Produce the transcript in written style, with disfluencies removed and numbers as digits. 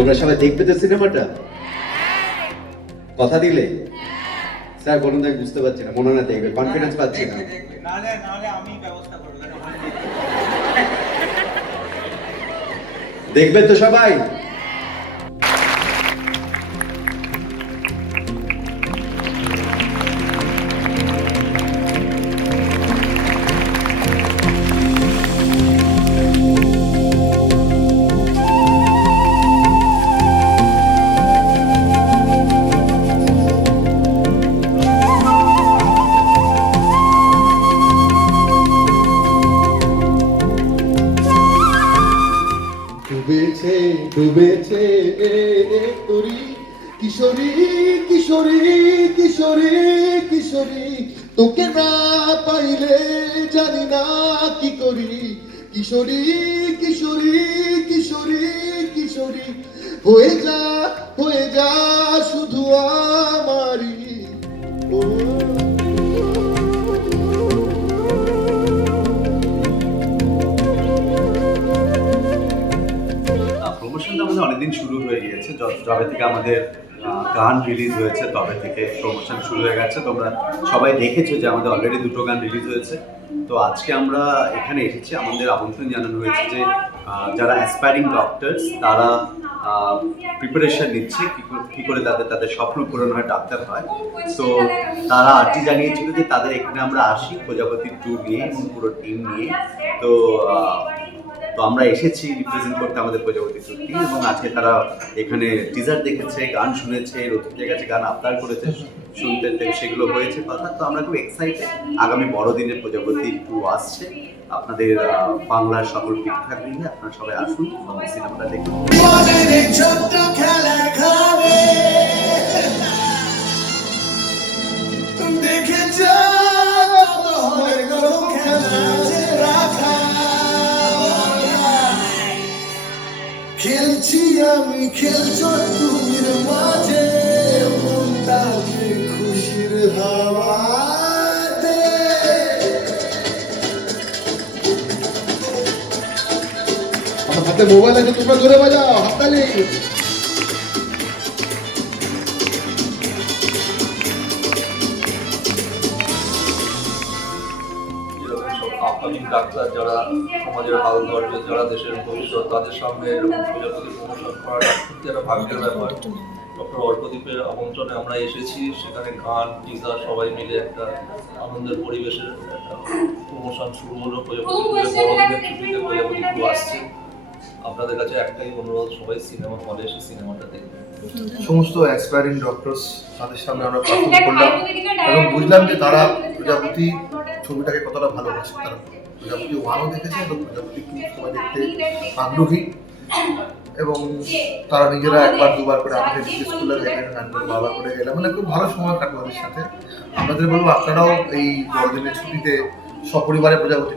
তোমরা সবাই দেখবে তো সিনেমাটা? কথা দিলে? স্যার বলুন, আমি বুঝতে পারছি না, মনে হয় দেখবে, কনফিডেন্স পাচ্ছি না। নাহলে আমি ব্যবস্থা করব। দেখবেন তো সবাই? ডুবেছে ডুবেছে তোরি কিশোরী কিশোরী কিশোরী কিশোরী, তোকে না পাইলে জানি না কি করি। কিশোরী কিশোরী কিশোরী কিশোরী, হয়ে যা শুধু আমারই। প্রমোশনটা আমাদের অনেকদিন শুরু হয়ে গিয়েছে, যবে থেকে আমাদের গান রিলিজ হয়েছে তবে থেকে প্রমোশন শুরু হয়ে গেছে। তোমরা সবাই দেখেছো যে আমাদের অলরেডি 2টো গান রিলিজ হয়েছে। তো আজকে আমরা এখানে এসেছি, আমাদের আমন্ত্রণ জানানো হয়েছে যে যারা অ্যাসপায়ারিং ডক্টরস তারা প্রিপারেশন নিচ্ছে কী করে তাদের স্বপ্ন পূরণ হয়, ডাক্তার হয়। তো তারা আর্জি জানিয়েছিল যে তাদের এখানে আমরা আসি প্রজাপতির ট্যুর নিয়ে এবং পুরো টিম নিয়ে। তো আমরা এসেছি রিপ্রেজেন্ট করতে আমাদের প্রজাপতি ট্যুর টিম, এবং আজকে তারা এখানে টিজার দেখেছে, গান শুনেছে, রথিকের কাছে গান আবদার করেছে, শুনতে সেগুলো হয়েছে কথা। তো আমরা খুব এক্সাইটেড, আগামী বড়দিনের প্রজাপতি 2 আসছে। আপনাদের বাংলার সকল ঠিকঠাক নিয়ে আপনারা সবাই আসুন এবং সিনেমাটা দেখুন। খেলছি আমি, খেলছো তুমি মাঝে, মনটাকে খুশির হাওয়াতে। আমার হাতে মোবাইল আছে, তোমরা জোরে বাজাও হাততালি। আপকামিং ডাক্তার যারা সমাজের হাল ধরবে, যারা দেশের ভবিষ্যৎ, তাদের সামনে এরকম প্রজাপতি প্রমোশন করাটা সত্যি একটা ভাগ্যের ব্যাপার। ডক্টর অর্কদীপের আমন্ত্রণে আমরা এসেছি, সেখানে গান টিজার সবাই মিলে একটা আনন্দের পরিবেশের একটা প্রমোশন শুরু হলো। প্রজাপতি বড়দিনের ছুটিতে প্রজাপতি 2 আসছে। আপনাদের কাছে একটাই অনুরোধ, সবাই সিনেমা হলে এসে সিনেমাটা দেখবেন। সমস্ত অ্যাসপায়ারিং ডক্টরস তাদের সামনে আমরা পারফর্ম করলাম এবং বুঝলাম যে তারা প্রজাপতি ছবিটাকে কতটা ভালোবাসে। তারা প্রজাপতি 1ও দেখেছে এবং প্রজাপতি 2 সময় দেখতে আগ্রহী, এবং তারা নিজেরা একবার দুবার করে আমাদের রিকোয়েস্ট করলে গেলেন, একবার বাবা করে গেলাম, মানে খুব ভালো সময় কাটলো ওদের সাথে। আপনাদের বলবো আপনারাও এই বড়দিনের ছুটিতে সপরিবারে প্রজাপতি